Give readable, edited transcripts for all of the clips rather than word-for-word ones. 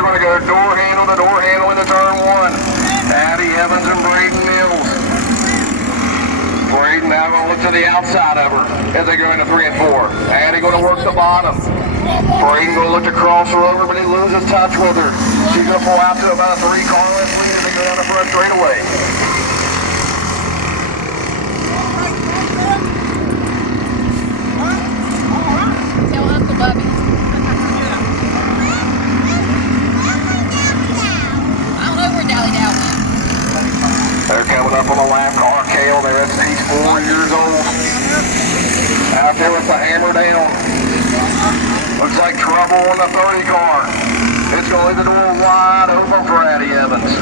they're going to go door handle to door handle into turn one. Addie Evans and Braden Mills. Braden now going to look to the outside of her as they go into 3 and 4. Addie going to work the bottom. Braden going to look to cross her over, but he loses touch with her. She's going to pull out to about a 3-car length lead as they go down the front straightaway. Tell Uncle Bubby. I don't know where Dally Dow went. They're coming up on the lap car. Kale there, he's 4 years old. Out there with the hammer down. Looks like trouble on the 30 car. It's going to leave the door wide open for Addie Evans.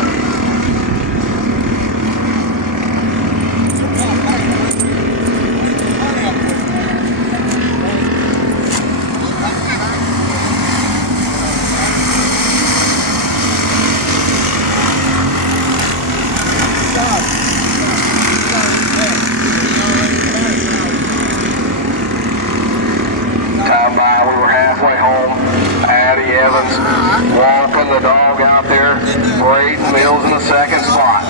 Time by, we were halfway home. Addie Evans walking the dog out there. Braden Mills in the second spot.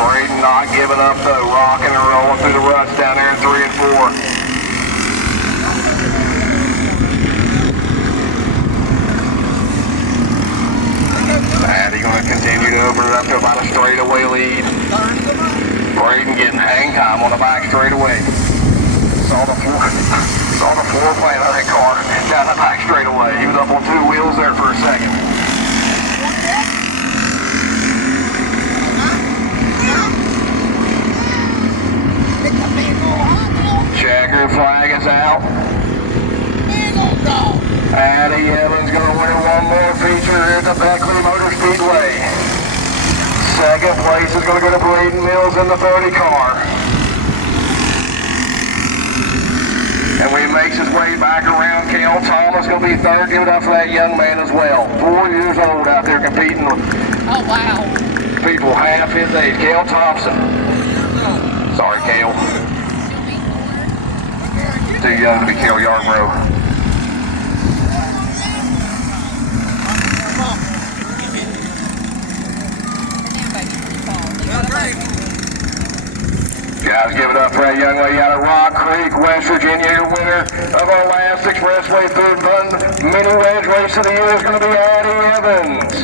Braden not giving up though, rocking and rolling through the ruts down there in 3 and 4. Addie going to continue to open it up to about a straightaway lead. Braden getting hang time on the back straightaway. Saw the floor plan of that car down the back straightaway. He was up on 2 wheels there for a second. Checker flag is out. Addie Evans going to win one more feature here at the Beckley Motor Speedway. Second place is going to go to Braden Mills in the 30 car. And when he makes his way back around, Cale Thomas going to be third. Give it up for that young man as well. 4 years old out there competing with people half his age. Cale Thompson. Sorry, Cale. Too young to be Cale Yarbrough. Guys, give it up for that young lady out of Rock Creek, West Virginia. Your winner of our last Expressway Third Fun Mini Wedge Race of the Year is going to be Addie Evans.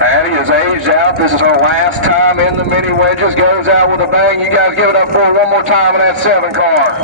Addie is aged out. This is her last time in the Mini Wedges. Goes out with a bang. You guys give it up for her one more time in that 7 car.